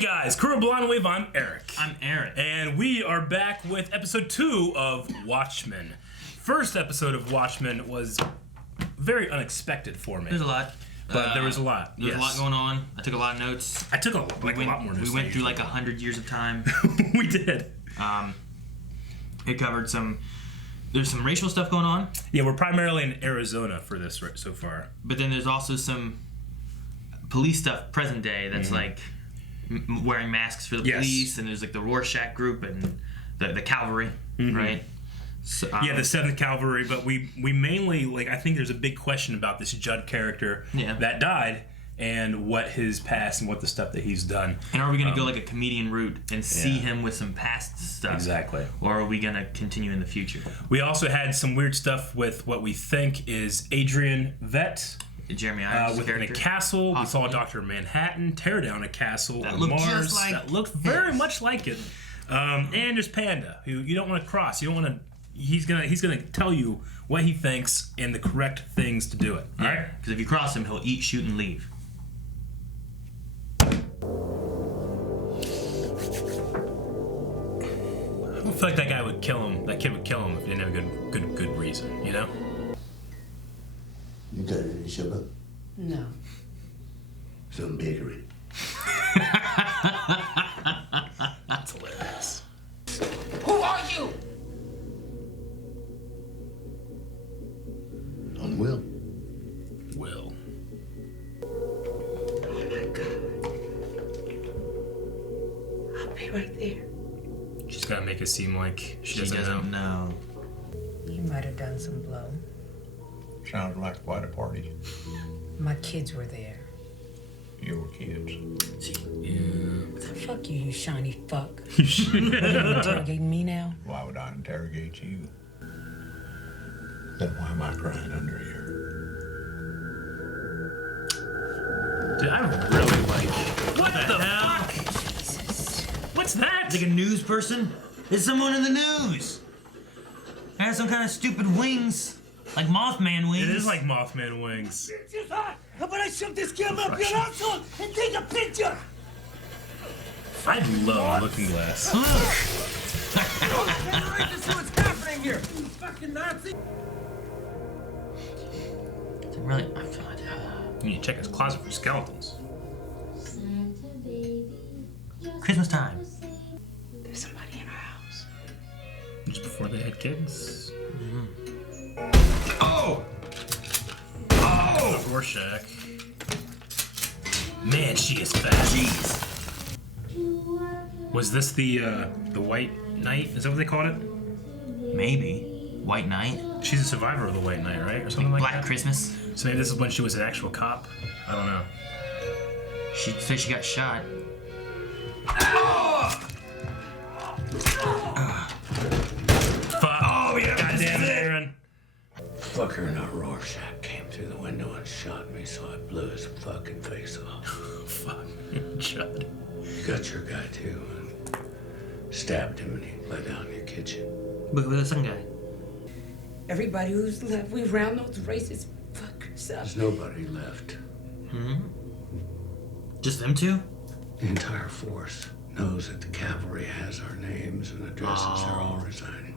guys, Crew of Blonde Wave, I'm Eric. I'm Aaron. And we are back with episode 2 of Watchmen. First episode of Watchmen was very unexpected for me. There's a lot. But there was a lot, There's a lot going on. I took a lot of notes. I took a lot more notes. We went through like 100 years of time. We did. It covered there's some racial stuff going on. Yeah, we're primarily in Arizona for this so far. But then there's also some police stuff present day that's like wearing masks for the police, and there's like the Rorschach group and the cavalry, right? So, yeah, the 7th Cavalry, but we mainly, I think there's a big question about this Judd character that died and what his past and what the stuff that he's done. And are we going to go like a comedian route and see him with some past stuff? Exactly. Or are we going to continue in the future? We also had some weird stuff with what we think is Adrian Vett. Jeremy Irons within a castle. Possibly. We saw Dr. Manhattan tear down a castle on Mars that looked very much like it. And there's Panda, who you don't want to cross. You don't want to. He's gonna tell you what he thinks and the correct things to do it. All right? Because if you cross him, he'll eat, shoot, and leave. I don't feel like that guy would kill him. That kid would kill him if he didn't have a good reason. You know? You got any sugar? No. Some bakery. That's hilarious. Who are you? I'm Will. Will. Oh my God. I'll be right there. She's gonna make it seem like she doesn't know. You might have done some blow. Sounds like quite a party. My kids were there. Your kids. Yeah. Fuck you, you shiny fuck. You interrogating me now? Why would I interrogate you? Then why am I crying under here? Dude, I really like. What the fuck? Jesus. What's that? It's like a news person. It's someone in the news. It has some kind of stupid wings. Like Mothman wings. It is like Mothman wings. It's hot. How about I shove this camera up your asshole and take a picture? I love Looking Glass. What's happening here? You fucking Nazi. It's really. You need to check his closet for skeletons. Christmas time. There's somebody in our house. Just before they had kids. Oh! Oh! Rorschach. Man, she is fat. Jeez. Was this the White Knight? Is that what they called it? Maybe. White Knight. She's a survivor of the White Knight, right? Or something like Black that? Christmas. So maybe this is when she was an actual cop? I don't know. She said she got shot. Fuck. Oh, yeah. Goddamn it, Aaron. Fucker in a Rorschach came through the window and shot me, so I blew his fucking face off. Fuck. Judd. You got your guy too, and stabbed him, and he lay down in your kitchen. But who's the second guy? Everybody who's left, we round those racist fuckers up. There's nobody left. Just them two? The entire force knows that the cavalry has our names and addresses. They're all resigning.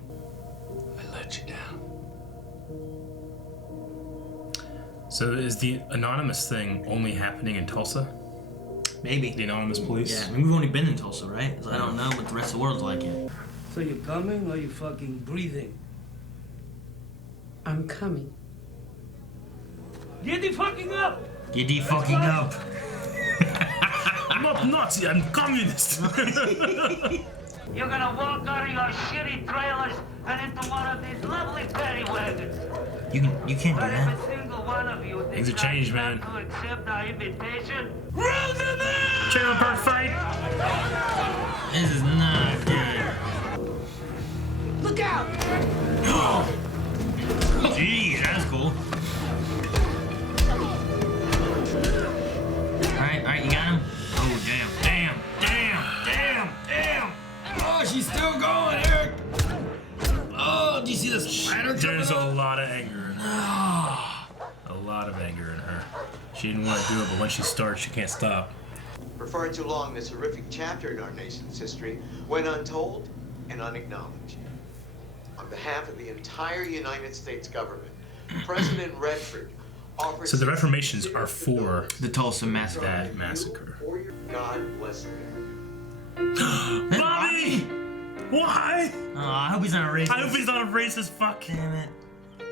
I let you down. So is the anonymous thing only happening in Tulsa? Maybe. The anonymous police? Yeah, I mean, we've only been in Tulsa, right? So I don't know what the rest of the world's like yet. So you coming or you fucking breathing? I'm coming. Get the fucking up! Get the fucking up. I'm not Nazi, I'm communist. You're gonna walk out of your shitty trailers and into one of these lovely paddy wagons. You can't do But that. if a single one of you Things have changed, man. to accept our invitation, Channel Park fight. This is not good. Look out! Gee, that's cool. Alright, you got him? Oh, damn. Oh, she's still going, Eric. Oh, do you see the spider? There's a lot of anger in her. A lot of anger in her. She didn't want to do it, but when she starts, she can't stop. For far too long, this horrific chapter in our nation's history went untold and unacknowledged. On behalf of the entire United States government, President Redford offers... So the Reformations are for the Tulsa Massacre. God bless America. Bobby! Why? Oh, I hope he's not a racist. I hope he's not a racist. Fuck. Damn it.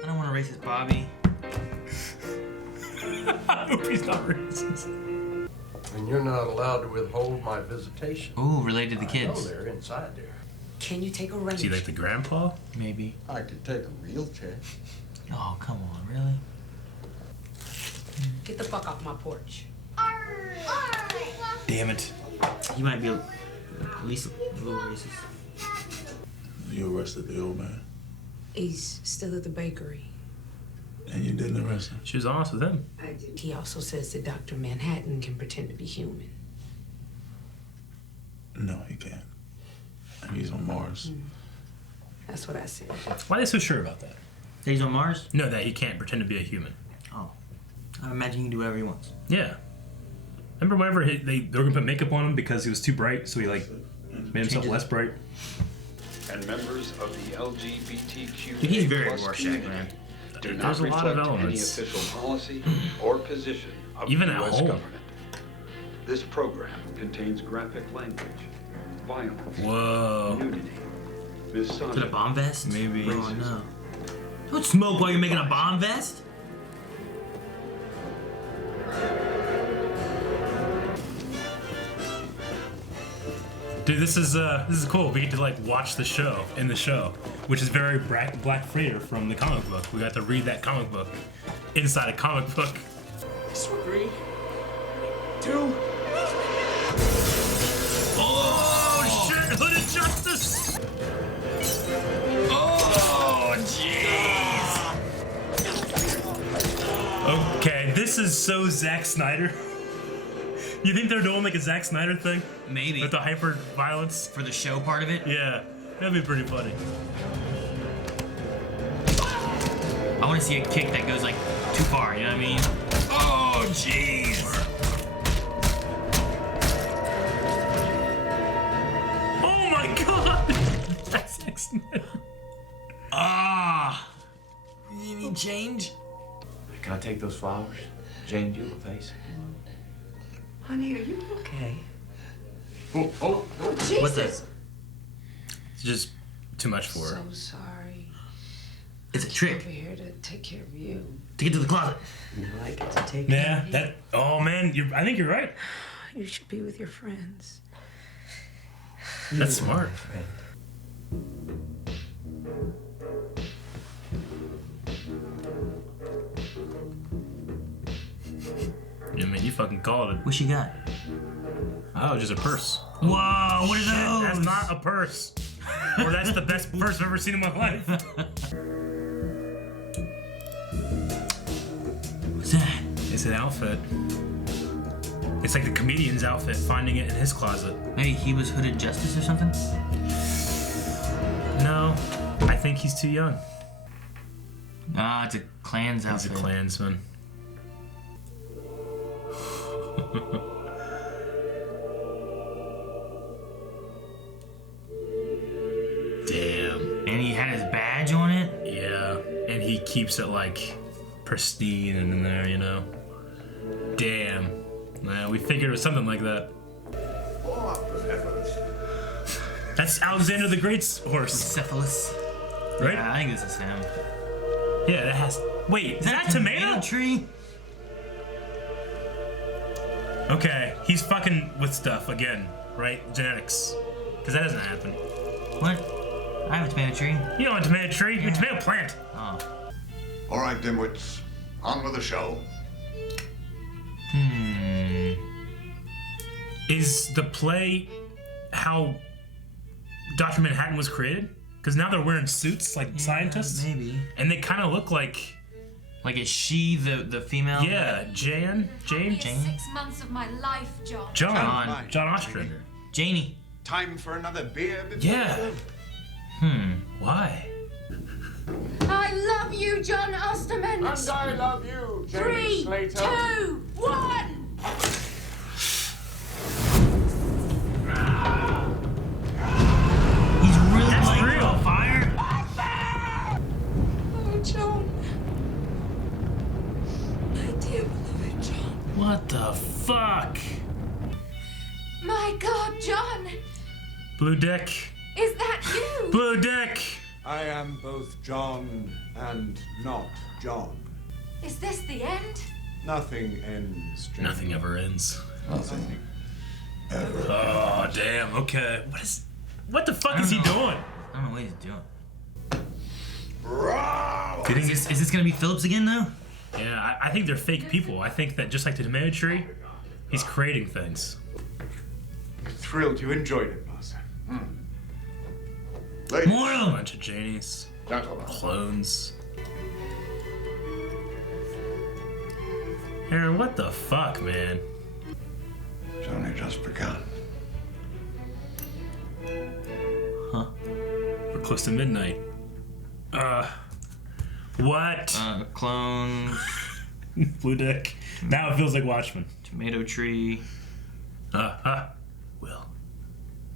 I don't want a racist Bobby. I hope he's not racist. And you're not allowed to withhold my visitation. Ooh, related to the kids. Oh, they're inside there. Can you take a range? Is he like the grandpa? Maybe. I could take a real check. Oh, come on, really? Get the fuck off my porch. Damn it. He might be at least a little racist. You arrested the old man. He's still at the bakery. And you didn't arrest him? She was honest with him. I did. He also says that Dr. Manhattan can pretend to be human. No, he can't. He's on Mars. That's what I said. Why are they so sure about that? That he's on Mars? No, that he can't pretend to be a human. Oh. I imagine he can do whatever he wants. Yeah. Remember whenever they were gonna put makeup on him because he was too bright, so he like made himself less bright? And members of the LGBTQ. Dude, he's very Rorschach, man. Do not There's a lot of reflect elements. any official policy or position of Even the at U.S. home. government. This program contains graphic language, violence, Whoa. nudity, Is it a misogyny, bomb vest? Maybe. Oh, no. Don't smoke while you're making a bomb vest. Dude, this is cool. We get to like watch the show in the show, which is very Black Freighter from the comic book. We got to read that comic book inside a comic book. 3, 2. Oh shit! Hooded Justice! Oh jeez! Okay, this is so Zack Snyder. You think they're doing like a Zack Snyder thing? Maybe. With the hyper violence? For the show part of it? Yeah, that'd be pretty funny. I want to see a kick that goes like too far, you know what I mean? Oh, jeez! Oh my god! That's Zack Snyder. Ah! You need change? Can I take those flowers? Jane, do you have a face? Honey, are you okay? Oh, Jesus! What's that? It's just too much for her. So sorry. It's a I'm trick over here to take care of you. to get to the closet. Now I get to take care Yeah, of you. that. Oh man, I think you're right. You should be with your friends. That's smart. Yeah, man, you fucking called it. What she got? Oh, just a purse. Whoa, what is that? That's not a purse. Or that's the best purse I've ever seen in my life. What's that? It's an outfit. It's like the comedian's outfit, finding it in his closet. Maybe he was Hooded Justice or something? No, I think he's too young. Ah, it's a Klan's He's outfit. a Klansman. Damn. And he had his badge on it? Yeah, and he keeps it like pristine and in there, you know. Damn. Man, we figured it was something like that. That's Alexander the Great's horse, Cephalus. right? Yeah, I think this is him. Yeah, that has. Wait, is that tomato? tree? Okay, he's fucking with stuff again, right? Genetics, because that doesn't happen. What? I have a tomato tree. You don't want a tomato tree, you're a tomato plant. Oh. All right, dimwits, on with the show. Is the play how Dr. Manhattan was created? Because now they're wearing suits like scientists. Maybe. And they kind of look like. Like, is she the female? Yeah, Jane? 6 months of my life, John. John Ostrom. Janie. Time for another beer before Yeah. Why? I love you, John Osterman. And I love you, Jamie 3, Slater. 2, 1. my God, John! Blue Dick. Is that you? Blue Dick. I am both John and not John. Is this the end? Nothing ends. Jane. Nothing ever ends. Nothing ever. Oh, damn. Okay. What the fuck is he doing? I don't know what he's doing. Do you think Is this gonna be Phillips again, though? Yeah, I think they're fake people. I think that just like the tomato tree, he's creating things. I'm thrilled you enjoyed it, Master. More of A bunch of Janies. Gentlemen. Clones. Aaron, what the fuck, man? It's only just begun. Huh? We're close to midnight. What? Clones. Blue Dick. Now it feels like Watchmen. Tomato tree. Will.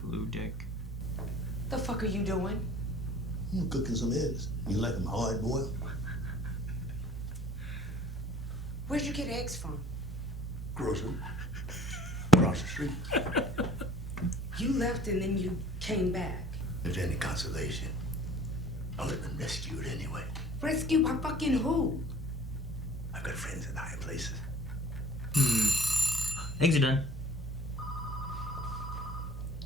Blue Dick. The fuck are you doing? I'm cooking some eggs. You like them hard boiled? Where'd you get eggs from? Grocery. Across the street. You left and then you came back. If there's any consolation, I'll let them rescue it anyway. Rescue by fucking who? I've got friends in high places. Eggs are done.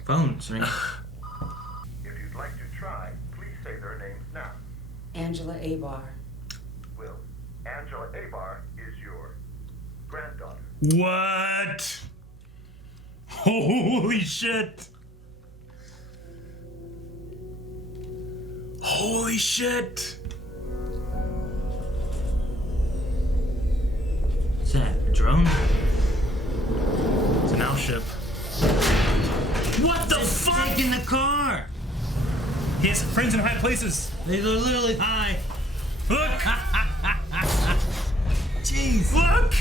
Phones ring. If you'd like to try, please say their names now. Angela Abar. Will, Angela Abar is your granddaughter. What? Holy shit. Holy shit. What's that? A drone? It's an outship. What the fuck? In the car. He has friends in high places. They are literally high. Look. Jeez. Look.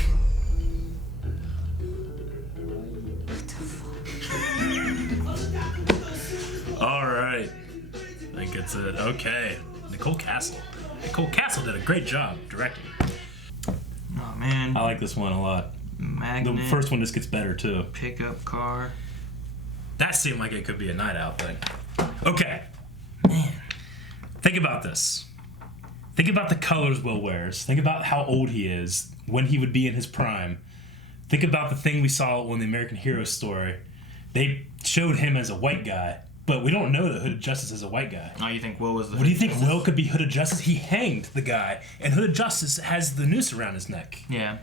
All right. I think it's it. Okay. Nicole Castle. Nicole Castle did a great job directing. Oh man. I like this one a lot. Magnet. The first one just gets better too. Pickup car. That seemed like it could be a night out thing. Okay. Man. Think about this. Think about the colors Will wears. Think about how old he is, when he would be in his prime. Think about the thing we saw in the American Hero story. They showed him as a white guy, but we don't know that Hooded Justice is a white guy. Oh, you think Will was the What do you think Will could be Hooded Justice? He hanged the guy, and Hooded Justice has the noose around his neck. Yeah.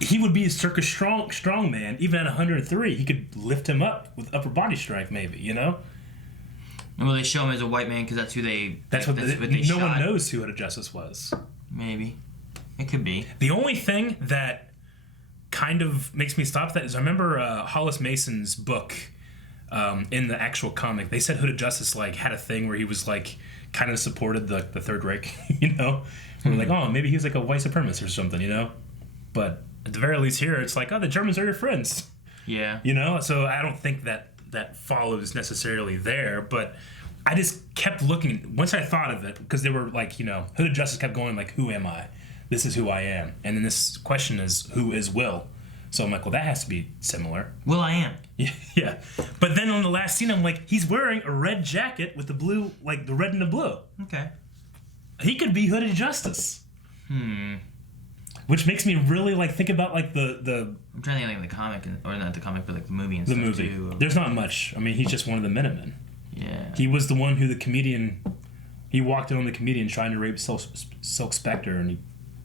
He would be a circus strong man. Even at 103, he could lift him up with upper body strength, maybe, you know? And will they show him as a white man because that's who they... That's what they no shot. One knows who Hooded Justice was. Maybe. It could be. The only thing that kind of makes me stop that is I remember Hollis Mason's book in the actual comic. They said Hooded Justice like had a thing where he was like kind of supported the Third Reich, you know? And we're like, oh, maybe he was like a white supremacist or something, you know? But at the very least here, it's like, oh, the Germans are your friends. Yeah. You know? So I don't think that follows necessarily there, but I just kept looking. Once I thought of it, because they were like, you know, Hooded Justice kept going like, who am I? This is who I am. And then this question is, who is Will? So I'm like, well, that has to be similar. Will I am. Yeah. But then on the last scene, I'm like, he's wearing a red jacket with the blue, like the red and the blue. Okay. He could be Hooded Justice. Which makes me really like think about like the I'm trying to think like the comic, or not the comic, but like the movie and the stuff movie. too. There's not much. I mean, he's just one of the Minutemen. Yeah. He was the one who the comedian. He walked in on the comedian trying to rape Silk Spectre, and he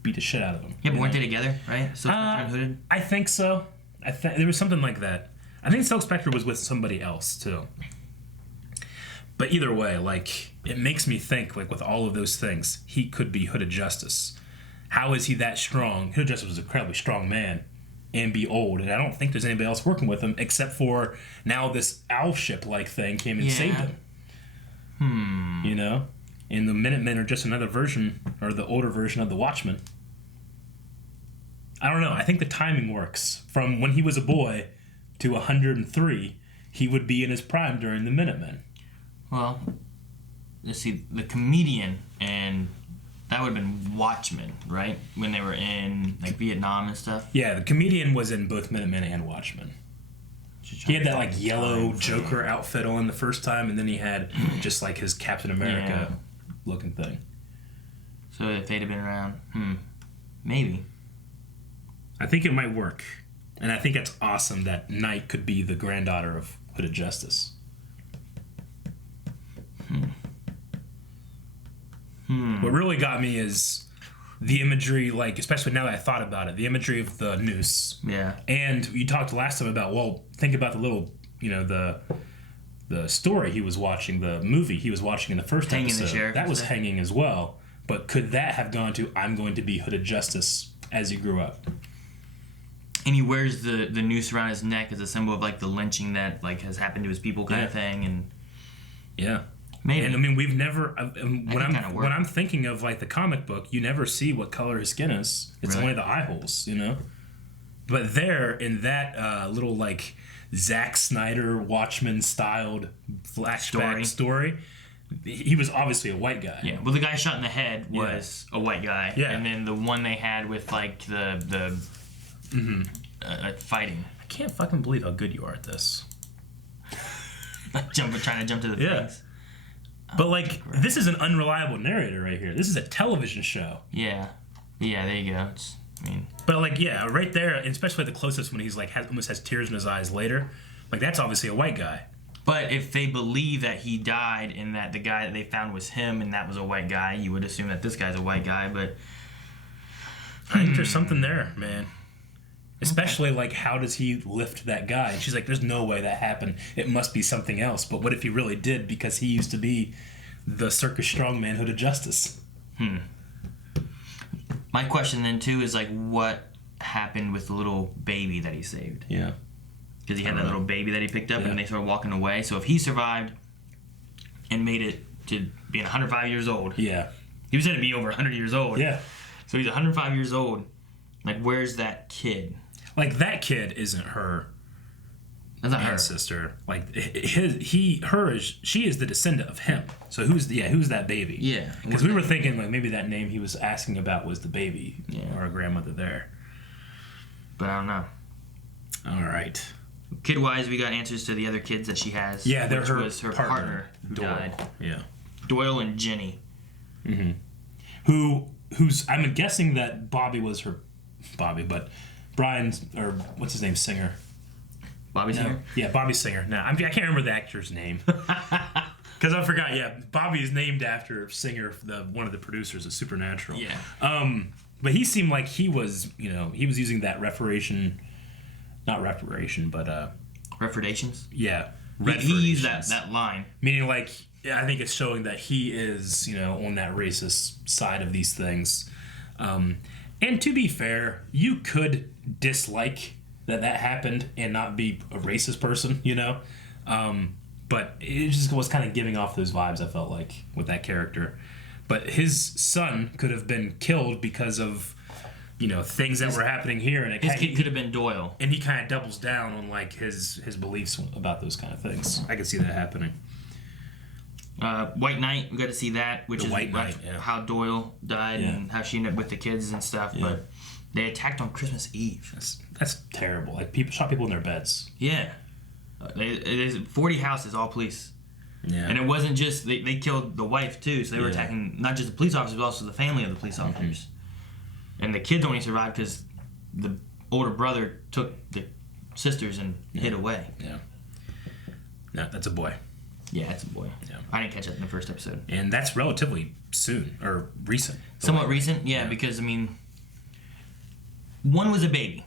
beat the shit out of him. Yeah, but weren't they together, right? Silk Spectre and Hooded? I think so. There was something like that. I think Silk Spectre was with somebody else too. But either way, like it makes me think, like with all of those things, he could be Hooded Justice. How is he that strong? Hooded Justice was an incredibly strong man and be old, and I don't think there's anybody else working with him except for now this owl ship-like thing came and saved him. You know? And the Minutemen are just another version, or the older version of the Watchmen. I don't know. I think the timing works. From when he was a boy to 103, he would be in his prime during the Minutemen. Well, let's see. The comedian, and that would have been Watchmen, right? When they were in like Vietnam and stuff. Yeah, the comedian was in both Minutemen and Watchmen. He had that like yellow Joker outfit on the first time, and then he had just like his Captain America looking thing. So if they'd have been around, maybe. I think it might work, and I think it's awesome that Night could be the granddaughter of Hooded Justice. What really got me is the imagery, like, especially now that I thought about it, the imagery of the noose. Yeah. And you talked last time about, well, think about the little, the story he was watching, the movie he was watching in the first episode. That was hanging as well. But could that have gone to, I'm going to be Hooded Justice as he grew up? And he wears the noose around his neck as a symbol of, like, the lynching that, like, has happened to his people kind of thing. And yeah. Maybe. And I mean, we've never, when I'm thinking of like the comic book, you never see what color his skin is. It's only the eye holes, But there, in that little like Zack Snyder Watchmen styled flashback story, he was obviously a white guy. Yeah, well, the guy shot in the head was a white guy. Yeah. And then the one they had with like the fighting. I can't fucking believe how good you are at this. Trying to jump to the things. But, like, this is an unreliable narrator right here. This is a television show. Yeah. Yeah, there you go. But, like, yeah, right there, especially the closest when he's, like, almost has tears in his eyes later. Like, that's obviously a white guy. But if they believe that he died and that the guy that they found was him and that was a white guy, you would assume that this guy's a white guy, but... I think there's something there, man. Especially, like, how does he lift that guy? And she's like, there's no way that happened. It must be something else. But what if he really did? Because he used to be the circus strongman Hooded Justice. My question then, too, is, like, what happened with the little baby that he saved? Yeah. Because he had that little baby that he picked up and they started walking away. So if he survived and made it to being 105 years old. Yeah. He was going to be over 100 years old. Yeah. So he's 105 years old. Like, where's that kid? Like, that kid isn't her ancestor. Like, she is the descendant of him. So who's that baby? Yeah. Because we were thinking, like, maybe that name he was asking about was the baby. Or a grandmother there. But I don't know. All right. Kid-wise, we got answers to the other kids that she has. Yeah, which was her partner who died. Yeah. Doyle and Jenny. Mm-hmm. Who's I'm guessing that Bobby was her... but Brian's, or what's his name, Singer. Bobby Singer? Yeah, Bobby Singer. No, I can't remember the actor's name. Because I forgot, Bobby is named after Singer, one of the producers of Supernatural. Yeah. But he seemed like he was using that not reparation, but... Repredations? Yeah. He used that line. Meaning, like, I think it's showing that he is, on that racist side of these things. And to be fair, you could dislike that happened and not be a racist person, But it just was kind of giving off those vibes, I felt like, with that character. But his son could have been killed because of, things that were happening here. And his kid could have been Doyle. And he kind of doubles down on, like, his beliefs about those kind of things. I could see that happening. White Knight, we got to see that, which is how Doyle died and how she ended up with the kids and stuff. Yeah. But they attacked on Christmas Eve. That's terrible. Like, shot people in their beds. Yeah. There's 40 houses, all police. Yeah. And it wasn't just, they killed the wife too, so they were attacking not just the police officers, but also the family of the police officers. And the kids only survived because the older brother took the sisters and hid away. Yeah. No, that's a boy. Yeah, it's a boy. Yeah. I didn't catch it in the first episode. And that's relatively soon, or recent. Somewhat recent, yeah, because, one was a baby.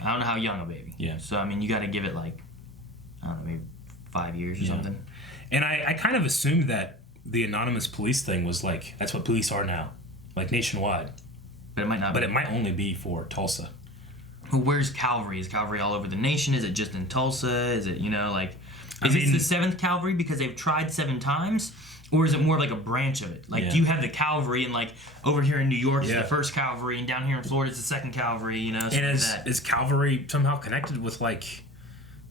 I don't know how young a baby. Yeah. So, you got to give it, like, I don't know, maybe 5 years or something. And I kind of assumed that the anonymous police thing was, like, that's what police are now. Like, nationwide. But it might not be. But it might only be for Tulsa. Well, where's Cavalry? Is Cavalry all over the nation? Is it just in Tulsa? Is it, Is it the 7th Cavalry because they've tried 7 times? Or is it more like a branch of it? Like, do you have the Cavalry and, like, over here in New York is the 1st Cavalry and down here in Florida is the 2nd Cavalry, And is Cavalry somehow connected with, like,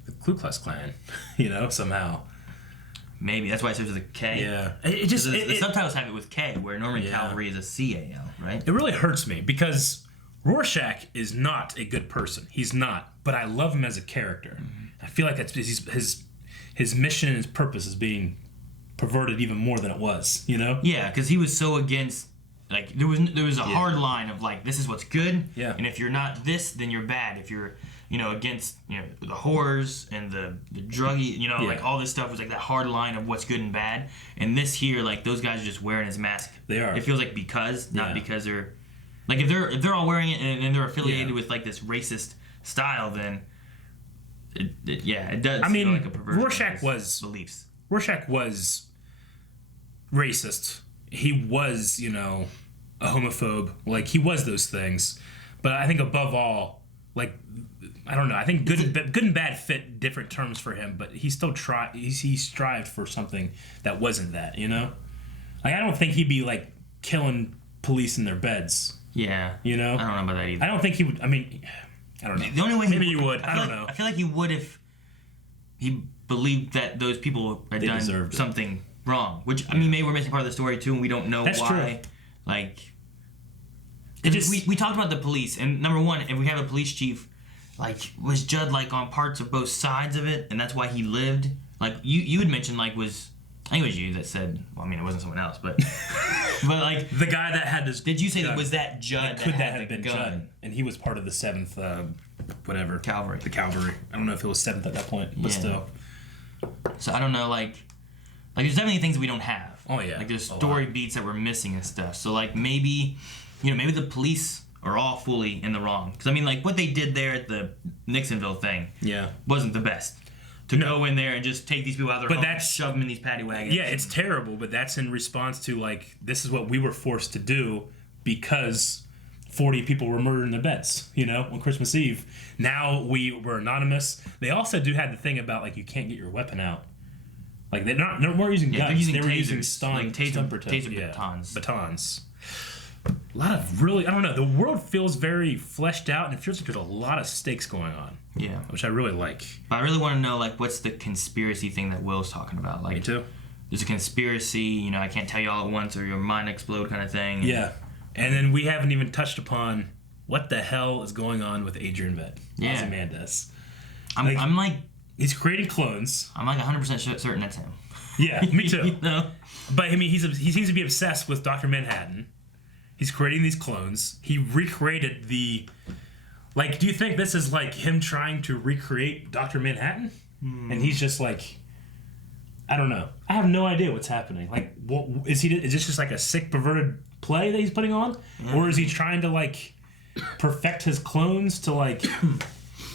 the Ku Klux Klan? Somehow. Maybe. That's why it starts with a K. Yeah. The subtitles have it with K, where normally Cavalry is a C-A-L, right? It really hurts me because Rorschach is not a good person. He's not. But I love him as a character. I feel like it's his mission and his purpose is being perverted even more than it was, you know? Yeah, because he was so against, like, there was a hard line of, like, this is what's good, and if you're not this, then you're bad. If you're, you know, against, you know, the whores and the druggy, you know, like, all this stuff was, like, that hard line of what's good and bad. And this here, like, those guys are just wearing his mask. They are. It feels like because, not because they're, like, if they're all wearing it and they're affiliated with, like, this racist style, then, it does I mean, feel like a perversion Rorschach of his beliefs. Rorschach was racist. He was, you know, a homophobe. Like, he was those things. But I think above all, like, I don't know. I think good and bad fit different terms for him, but he still he strived for something that wasn't that, you know? Like, I don't think he'd be, like, killing police in their beds. Yeah. You know? I don't know about that either. I don't think he would. I mean, I don't know. The only way maybe he would. I don't like, know. I feel like he would if he believed that those people had done something wrong. Which, I mean, maybe we're missing part of the story too, and we don't know That's why. True. Like, we talked about the police, and number one, if we have a police chief, like, was Judd, like, on parts of both sides of it, and that's why he lived. Like, you had mentioned, like, I think it was you that said, well, I mean, it wasn't someone else, but but, like, the guy that had this. Did you say that was that Judd? Could that have been Judd? And he was part of the 7th, whatever. Cavalry. The cavalry. I don't know if it was 7th at that point, but still. So I don't know, like there's definitely things we don't have. Oh yeah. Like there's story beats that we're missing and stuff. So like maybe the police are all fully in the wrong. Because I mean, like, what they did there at the Nixonville thing, wasn't the best. To go in there and just take these people out of their homes, shove them in these paddy wagons. Yeah, it's terrible, but that's in response to, like, this is what we were forced to do because 40 people were murdered in their beds, you know, on Christmas Eve. Now we were anonymous. They also do have the thing about, like, you can't get your weapon out. Like, they weren't using guns. They were using taser batons. Batons. A lot of really, I don't know, the world feels very fleshed out, and it feels like there's a lot of stakes going on. Yeah. Which I really like. But I really want to know, like, what's the conspiracy thing that Will's talking about? Like, me too. There's a conspiracy, you know, I can't tell you all at once or your mind explode kind of thing. Yeah. And then we haven't even touched upon what the hell is going on with Adrian Vett. Yeah. Ozymandias. I'm like... He's creating clones. I'm like 100% certain that's him. Yeah, me too. You know? But, I mean, he seems to be obsessed with Dr. Manhattan. He's creating these clones. He recreated the... Like, do you think this is, like, him trying to recreate Dr. Manhattan? And he's just, like... I don't know. I have no idea what's happening. Like, is this just, like, a sick, perverted play that he's putting on? Yeah. Or is he trying to, like, perfect his clones to, like...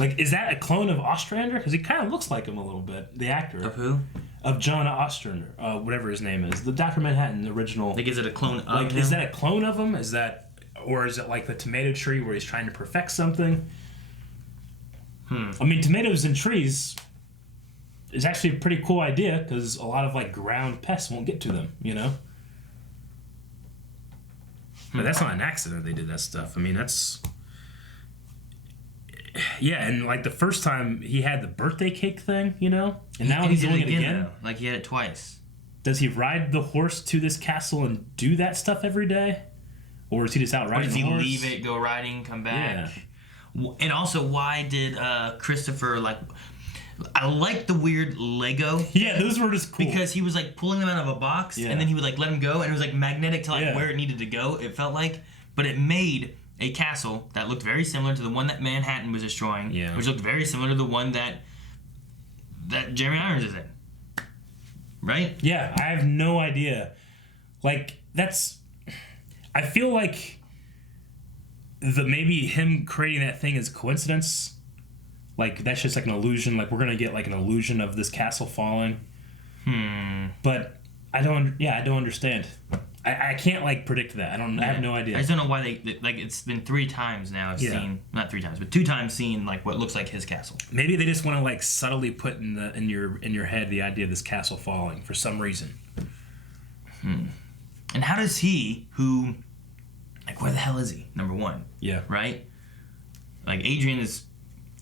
Like, is that a clone of Ostrander? Because he kind of looks like him a little bit. The actor. Of who? Of John Ostrander. Whatever his name is. The Dr. Manhattan, the original... Like, is it a clone of like, him? Is that a clone of him? Is that... Or is it like the tomato tree where he's trying to perfect something? I mean, tomatoes and trees is actually a pretty cool idea because a lot of, like, ground pests won't get to them, you know? But that's not an accident they did that stuff. I mean, that's... Yeah, and, like, the first time he had the birthday cake thing, you know? And now he's doing it again. Like, he had it twice. Does he ride the horse to this castle and do that stuff every day? Or is he just out riding the horse? Or does he leave it, go riding, come back? Yeah. And also, why did Christopher, like... I like the weird Lego. Yeah, those were just cool. Because he was, like, pulling them out of a box, and then he would, like, let them go, and it was, like, magnetic to, like, where it needed to go, it felt like. But it made a castle that looked very similar to the one that Manhattan was destroying, which looked very similar to the one that Jeremy Irons is in. Right? Yeah, I have no idea. Like, that's... I feel like maybe him creating that thing is coincidence. Like, that's just like an illusion. Like, we're going to get like an illusion of this castle falling. But I don't understand. I can't, like, predict that. I have no idea. I just don't know why they like, it's been 3 times now I've seen, not 3 times, but 2 times seen, like, what looks like his castle. Maybe they just want to, like, subtly put in your head the idea of this castle falling for some reason. And how does he, who, like, where the hell is he? Number one. Yeah. Right? Like, Adrian is,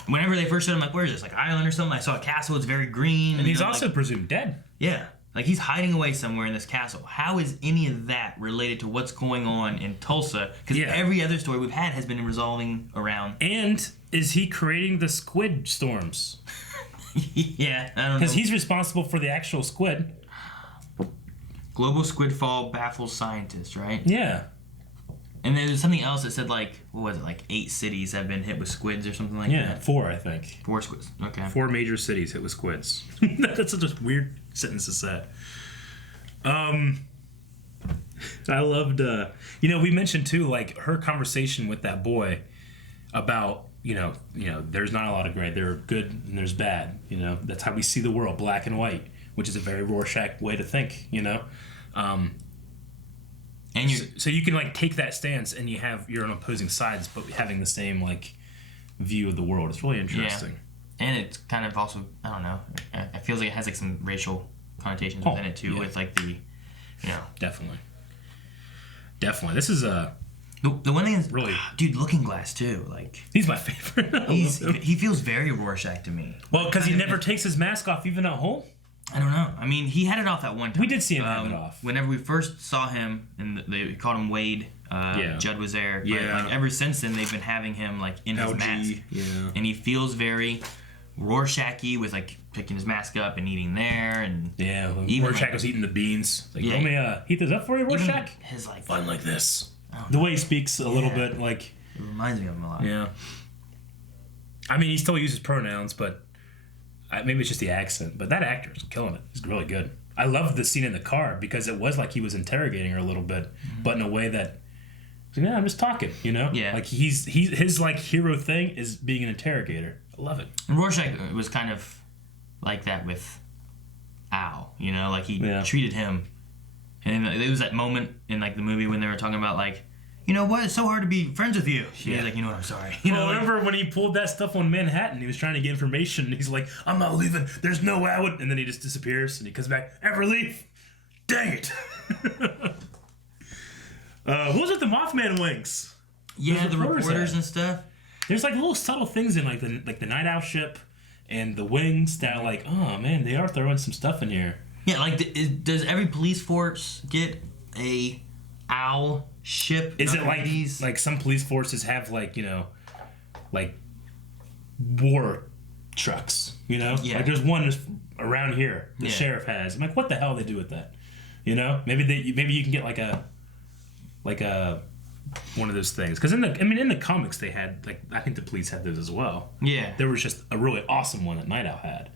whenever they first showed him, like, where is this? Like, island or something? I saw a castle, it's very green. And he's also presumed dead. Yeah. Like, he's hiding away somewhere in this castle. How is any of that related to what's going on in Tulsa? Because every other story we've had has been resolving around. And is he creating the squid storms? Yeah, I don't know. Because he's responsible for the actual squid. Global squid fall baffles scientists, right? Yeah. And then there's something else that said, like, what was it, like 8 cities have been hit with squids or something like that? Yeah, 4, I think. 4 squids, okay. 4 major cities hit with squids. That's such a weird sentence to say. I loved, we mentioned too, like, her conversation with that boy about, there's not a lot of gray. There's good and there's bad. That's how we see the world, black and white, which is a very Rorschach way to think, And so you can, like, take that stance and you have your own opposing sides, but having the same, like, view of the world. It's really interesting. Yeah. And it's kind of also, I don't know, it feels like it has, like, some racial connotations within it, too, with, like, the, Definitely. This is a... The one thing is, really, dude, Looking Glass too. Like, he's my favorite. He feels very Rorschach to me. Well, because he never takes his mask off, even at home. I don't know. I mean, he had it off at one time. We did see him have it off. Whenever we first saw him, and they called him Wade. Judd was there. But, like, ever since then, they've been having him, like, in his mask. Yeah. And he feels very Rorschach-y with, like, picking his mask up and eating there, and Rorschach was eating the beans. Like, let me heat this up for you, Rorschach. His, like, fun like this. The way he speaks a little bit, like, it reminds me of him a lot. Yeah. I mean, he still uses pronouns, but maybe it's just the accent. But that actor is killing it. He's really good. I loved the scene in the car because it was like he was interrogating her a little bit, but in a way that, I'm just talking, Yeah. Like his like hero thing is being an interrogator. I love it. And Rorschach was kind of like that with Al, like he treated him. And it was that moment in, like, the movie when they were talking about, like, it's so hard to be friends with you. Yeah. He's like, what, I'm sorry. Remember when he pulled that stuff on Manhattan? He was trying to get information, and he's like, I'm not leaving. There's no way I would. And then he just disappears, and he comes back. Ever leave? Dang it. Who was with the Mothman wings? Yeah, the reporters and stuff. There's, like, little subtle things in, like the Night Owl ship and the wings that are like, oh, man, they are throwing some stuff in here. Yeah, like, does every police force get a owl ship? Is it like some police forces have, like, like war trucks, Yeah. Like, there's one just around here the sheriff has. I'm like, what the hell do they do with that? Maybe you can get like a one of those things. Because in the comics they had, like, I think the police had those as well. Yeah. There was just a really awesome one that Night Owl had.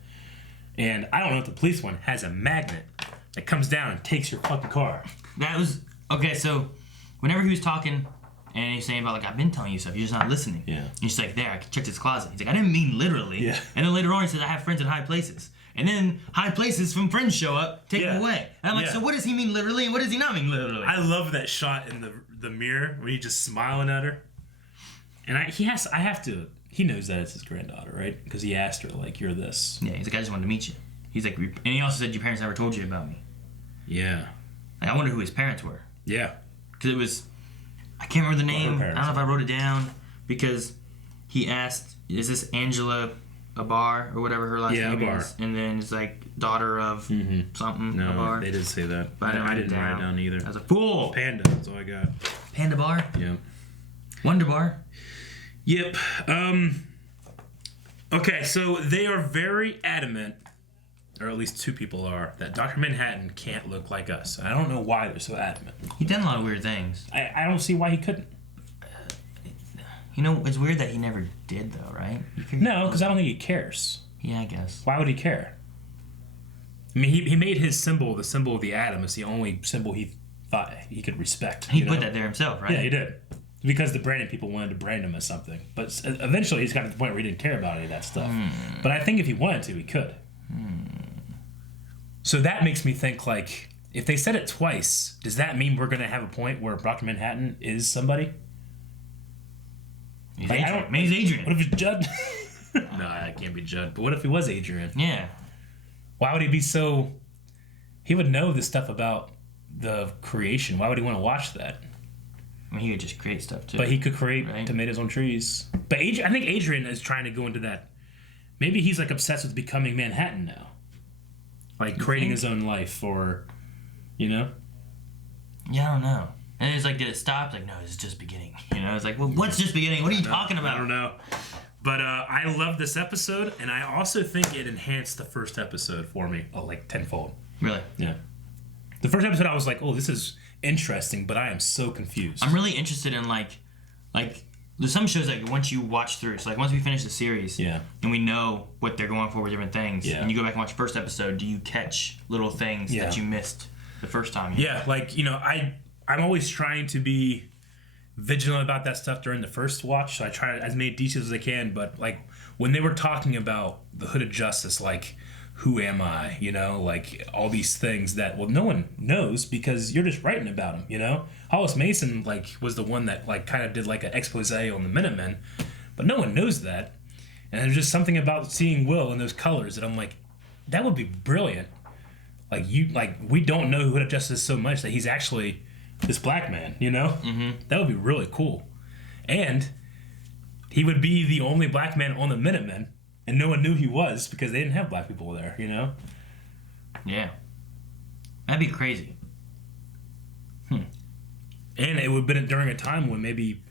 And I don't know if the police one has a magnet that comes down and takes your fucking car. That was... Okay, so whenever he was talking and he's saying about, like, I've been telling you stuff, you're just not listening. Yeah. And he's like, there, I checked his closet. He's like, I didn't mean literally. Yeah. And then later on he says, I have friends in high places. And then high places from friends show up, take him away. And I'm like, so what does he mean literally and what does he not mean literally? I love that shot in the mirror when he's just smiling at her. And he knows that it's his granddaughter, right? Because he asked her, like, you're this. Yeah, he's like, I just wanted to meet you. He's like, and he also said your parents never told you about me. Yeah. Like, I wonder who his parents were. Yeah. Because it was, I can't remember the name. I don't know if I wrote it down. Because he asked, is this Angela Abar or whatever her last name is? And then it's like, daughter of something. No, Abar. they didn't say that. But I didn't write it down either. I was a fool. Panda, that's all I got. Panda Bar? Yeah. Wonder Bar? Yep. Okay, so they are very adamant, or at least 2 people are, that Dr. Manhattan can't look like us. I don't know why they're so adamant. He's done a lot of weird things. I don't see why he couldn't. It's weird that he never did, though, right? No, because I don't think he cares. Yeah, I guess. Why would he care? I mean, he made his symbol, the symbol of the atom, is the only symbol he thought he could respect. He put that there himself, right? Yeah, he did. Because the branding people wanted to brand him as something. But eventually he's got to the point where he didn't care about any of that stuff. But I think if he wanted to, he could. So that makes me think, like, if they said it twice, does that mean we're going to have a point where Dr. Manhattan is somebody? He's he's Adrian. What if it's Judd? No, that can't be Judd. But what if he was Adrian? Yeah. Why would he be so... He would know this stuff about the creation. Why would he want to watch that? I mean, he could just create stuff, too. But he could create tomatoes on trees. But I think Adrian is trying to go into that. Maybe he's, like, obsessed with becoming Manhattan now. Like, creating his own life, or... Yeah, I don't know. And it's like, did it stop? Like, no, it's just beginning. It's like, well, what's just beginning? What are you talking about? I don't know. But I love this episode, and I also think it enhanced the first episode for me, like tenfold. Really? Yeah. The first episode, I was like, oh, this is interesting, but I am so confused. I'm really interested in, like there's some shows that once you watch through, so like once we finish the series, and we know what they're going for with different things, and you go back and watch the first episode, do you catch little things that you missed the first time? Yeah, like, I'm always trying to be vigilant about that stuff during the first watch, so I try as many details as I can, but like when they were talking about the Hood of Justice, like, who am I, like all these things that, well, no one knows because you're just writing about them, Hollis Mason, like, was the one that, like, kind of did like an expose on the Minutemen, but no one knows that, and there's just something about seeing Will in those colors that I'm like, that would be brilliant. Like, we don't know Hood of Justice so much that he's actually this black man, Mm-hmm. That would be really cool. And he would be the only black man on the Minutemen, and no one knew he was because they didn't have black people there, Yeah. That'd be crazy. And it would have been during a time when maybe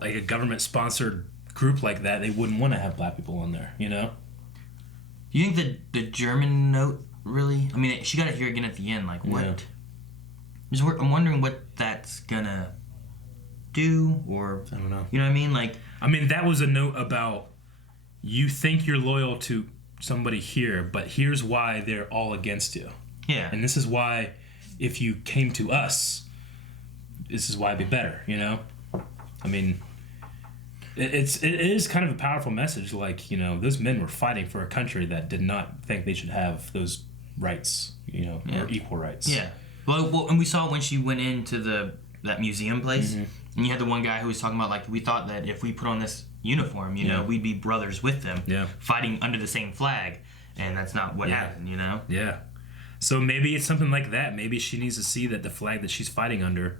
like a government-sponsored group like that, they wouldn't want to have black people on there, You think that the German note really... I mean, she got it here again at the end, like, what... Yeah. I'm wondering what that's gonna do, or I don't know. You know what I mean? Like, that was a note about you think you're loyal to somebody here, but here's why they're all against you. Yeah. And this is why, if you came to us, this is why it'd be better. It is kind of a powerful message. Like, those men were fighting for a country that did not think they should have those rights, or equal rights. Yeah. Well, and we saw when she went into that museum place, and you had the one guy who was talking about, like, we thought that if we put on this uniform, we'd be brothers with them, fighting under the same flag, and that's not what happened, Yeah. So maybe it's something like that. Maybe she needs to see that the flag that she's fighting under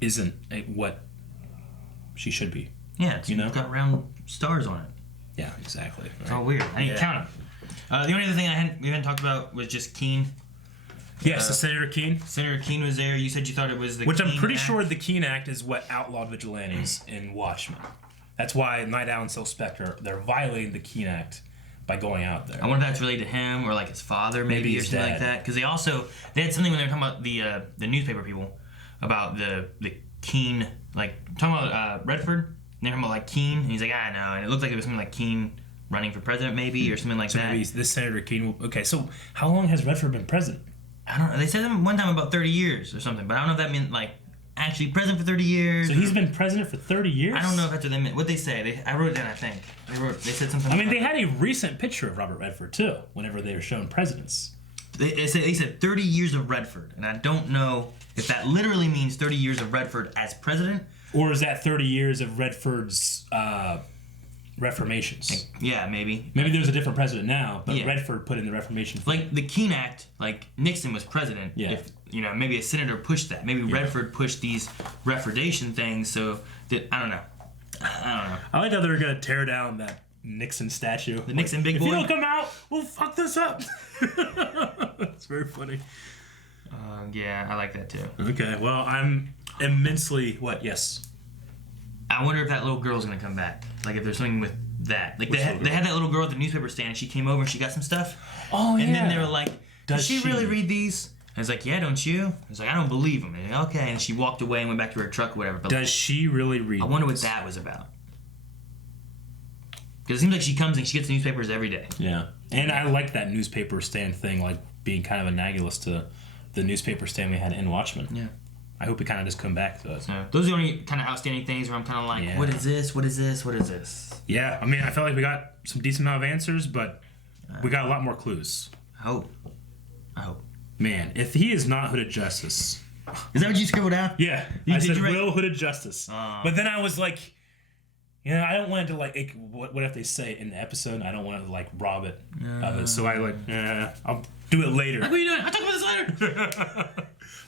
isn't what she should be. Yeah, it's got round stars on it. Yeah, exactly. Right. It's all weird. I didn't count them. The only other thing we hadn't talked about was just Keene. Yes, the Senator Keene. Senator Keene was there. You said you thought it was the Which Keene I'm pretty Act. sure the Keene Act is what outlawed vigilantes in Watchmen. That's why Night Owl and Silk Spectre, they're violating the Keene Act by going out there. I wonder if that's related to him or like his father maybe or something like that. Because they had something when they were talking about the newspaper people about the Keene, like talking about Redford. And they're talking about like Keene, and he's like, I know, and it looked like it was something like Keene running for president maybe or something like that. Maybe this Senator Keene. Okay, so how long has Redford been president? I don't know. They said one time about 30 years or something, but I don't know if that meant like actually president for 30 years. So he's been president for 30 years? I don't know if that's what they meant. What they say? I wrote it down, I think. They said something. I mean, they had a recent picture of Robert Redford too, whenever they were shown presidents. They said 30 years of Redford, and I don't know if that literally means 30 years of Redford as president. Or is that 30 years of Redford's reformations? Yeah, maybe. Maybe there's a different president now, but Redford put in the Reformation. Like the Keene Act, like Nixon was president. Yeah. If, maybe a senator pushed that. Maybe Redford pushed these Redfordation things, so that, I don't know. I like how they're going to tear down that Nixon statue. The Nixon big boy. If you don't come out, we'll fuck this up. That's very funny. Yeah, I like that too. Okay, well, I'm immensely... What? Yes. I wonder if that little girl's going to come back. Like, if there's something with that. Like, they had that little girl at the newspaper stand, and she came over and she got some stuff. Oh, yeah. And then they were like, does she really read these? I was like, yeah, don't you? I was like, I don't believe him. Like, okay. And she walked away and went back to her truck or whatever. But does she really read I wonder what that was about. Because it seems like she comes and she gets the newspapers every day. Yeah. And I like that newspaper stand thing, like being kind of analogous to the newspaper stand we had in Watchmen. Yeah. I hope it kind of just come back to us. Yeah. Those are the only kind of outstanding things where I'm kind of like, what is this? What is this? What is this? Yeah. I mean, I felt like we got some decent amount of answers, but we got a lot more clues. I hope. Man, if he is not Hooded Justice... Is that what you scribbled down? Yeah. I said Will Hooded Justice. But then I was like... I don't want it to, like... What if they say it in the episode? I don't want to, like, rob it of it. So I, like... I'll do it later. Like, what are you doing? I'll talk about this later.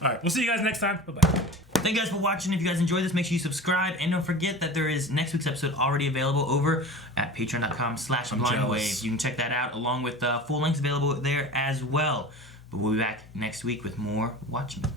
All right. We'll see you guys next time. Bye-bye. Thank you guys for watching. If you guys enjoyed this, make sure you subscribe. And don't forget that there is next week's episode already available over at patreon.com/blindwave. You can check that out along with full links available there as well. But we'll be back next week with more Watchmen.